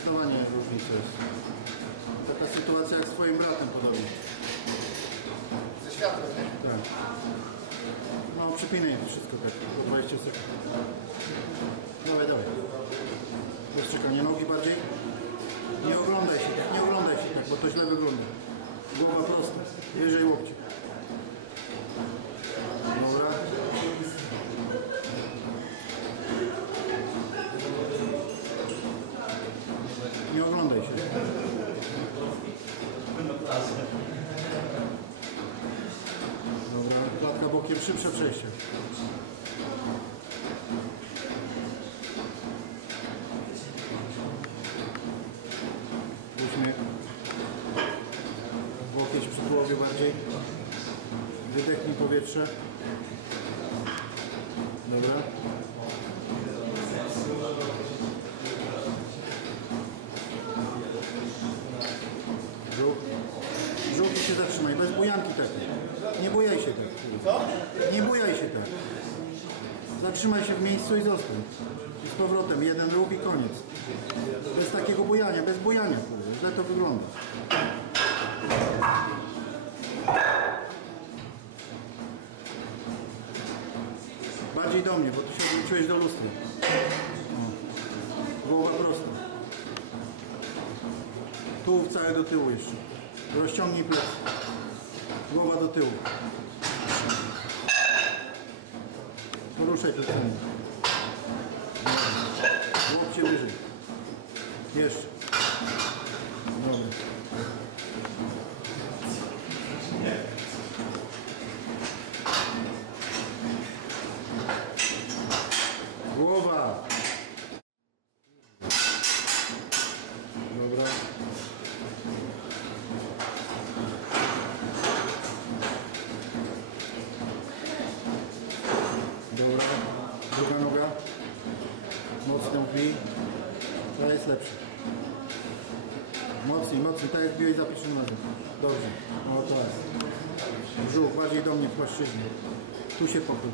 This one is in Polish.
zdecydowanie różnica jest. Taka sytuacja jak z twoim bratem podobnie. Ze światłem, nie? Tak. No przypinaj wszystko tak, po 20 sekund. Dawaj, dawaj. Bez czekania nogi bardziej. Nie oglądaj się tak, nie oglądaj się tak, bo to źle wygląda. Głowa prosta, wyżej łokcie. Dobra. Nie oglądaj się. Dobra, klatka bokiem, szybsze przejście. Uśmiech. Łokieć przy głowie bardziej. Wydechnij powietrze. Dobra. Brzuch. Brzuch i się zatrzymaj, bez bujanki takiej. Nie bujaj się tak. Co? Nie bujaj się tak. Zatrzymaj się w miejscu i zostań. Z powrotem, jeden ruch i koniec. Bez takiego bujania, bez bujania, kurde. Źle to wygląda. Bardziej do mnie, bo ty się odwróciłeś do lustra. Głowa prosta. Tułów całe do tyłu jeszcze. Rozciągnij plecy. Głowa do tyłu. Poruszaj plecami. Dobra. Łokcie wyżej. Jeszcze. Dobra. Głowa. Dobra. Dobra. Druga noga. Mocno wbij. To jest lepsze. Mocniej, mocniej. Tak jak biłeś za pierwszym razem. Dobrze. O to jest. Brzuch. Bardziej do mnie w płaszczyźnie. Tu się pochyl.